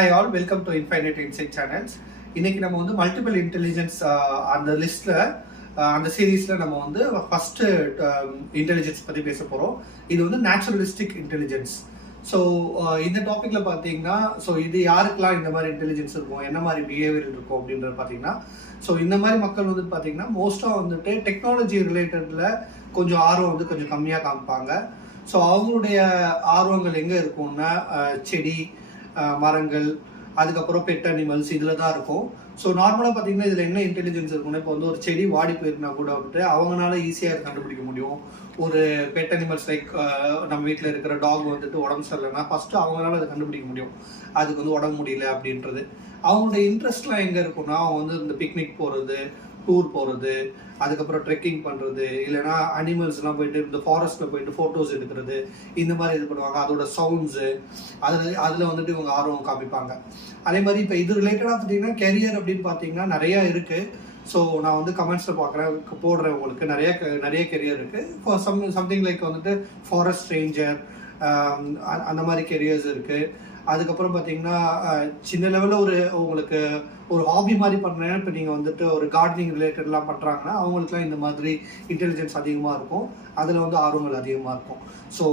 Hi all, welcome to Infinite Insight Channels. இன்னைக்கு நம்ம வந்து மல்டிபிள் இன்டெலிஜென்ஸ் அந்த லிஸ்ட்ல அந்த சீரீஸ்ல நம்ம வந்து ஃபர்ஸ்ட் இன்டெலிஜென்ஸ் பத்தி பேச போறோம். இது வந்து நேச்சுரலிஸ்டிக் இன்டெலிஜென்ஸ். ஸோ இந்த டாபிக்ல பார்த்தீங்கன்னா ஸோ இது யாருக்கெல்லாம் இந்த மாதிரி இன்டெலிஜென்ஸ் இருக்கும், என்ன மாதிரி பிஹேவியர் இருக்கும் அப்படின்றது பார்த்தீங்கன்னா, ஸோ இந்த மாதிரி மக்கள் வந்து பார்த்தீங்கன்னா மோஸ்ட்டாக வந்துட்டு டெக்னாலஜி ரிலேட்டட்ல கொஞ்சம் ஆர்வம் வந்து கொஞ்சம் கம்மியாக காமிப்பாங்க. ஸோ அவங்களுடைய ஆர்வங்கள் எங்கே இருக்கும்னா செடி, மரங்கள், அதுக்கப்புறம் பெட் அனிமல்ஸ் இதில் தான் இருக்கும். ஸோ நார்மலாக பார்த்தீங்கன்னா இதில் என்ன இன்டெலிஜென்ஸ் இருக்குன்னா, இப்போ வந்து ஒரு செடி வாடி போயிருந்தா கூட வந்துட்டு அவங்களால ஈஸியாக கண்டுபிடிக்க முடியும். ஒரு பெட் அனிமல்ஸ் லைக் நம்ம வீட்டில் இருக்கிற டாக் வந்துட்டு உடம்பு சரியில்லைன்னா ஃபஸ்ட்டு அவங்களால அதை கண்டுபிடிக்க முடியும், அதுக்கு வந்து உடம்பு முடியல அப்படின்றது. அவங்களுடைய இன்ட்ரெஸ்ட்லாம் எங்கே இருக்குன்னா, அவங்க வந்து இந்த பிக்னிக் போகிறது, டூர் போகிறது, அதுக்கப்புறம் ட்ரெக்கிங் பண்ணுறது, இல்லைனா அனிமல்ஸ்லாம் போயிட்டு இந்த ஃபாரஸ்ட்டில் போயிட்டு ஃபோட்டோஸ் எடுக்கிறது, இந்த மாதிரி இது பண்ணுவாங்க. அதோட சவுண்ட்ஸு அதில் வந்துட்டு இவங்க ஆர்வம் காமிப்பாங்க. அதே மாதிரி இப்போ இது ரிலேட்டடாக பார்த்தீங்கன்னா கெரியர் அப்படின்னு பார்த்தீங்கன்னா நிறையா இருக்குது. ஸோ நான் வந்து கமெண்ட்ஸில் போடுறேன் உங்களுக்கு நிறைய கெரியர் இருக்குது. இப்போ சம்திங் லைக் வந்துட்டு ஃபாரஸ்ட் ரேஞ்சர், அந்த மாதிரி கெரியர்ஸ் இருக்குது. அதுக்கப்புறம் பார்த்தீங்கன்னா சின்ன லெவலில் உங்களுக்கு ஒரு ஹாபி மாதிரி பண்ணுறேன்னா, இப்போ நீங்கள் வந்துட்டு ஒரு கார்டனிங் ரிலேட்டட்லாம் பண்ணுறாங்கன்னா அவங்களுக்குலாம் இந்த மாதிரி இன்டெலிஜென்ஸ் அதிகமாக இருக்கும், அதில் வந்து ஆர்வங்கள் அதிகமாக இருக்கும். ஸோ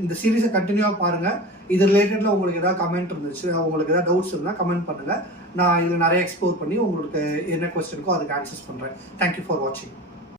இந்த சீரீஸை கண்டினியூவாக பாருங்கள். இது ரிலேட்டடில் உங்களுக்கு ஏதாவது கமெண்ட் இருந்துச்சு, உங்களுக்கு ஏதாவது டவுட்ஸ் இருந்தால் கமெண்ட் பண்ணுங்கள். நான் இதில் நிறைய எக்ஸ்ப்ளோர் பண்ணி உங்களுக்கு என்ன கொஸ்டினுக்கோ அதுக்கு ஆன்சர்ஸ் பண்ணுறேன். தேங்க்யூ ஃபார் வாட்சிங்.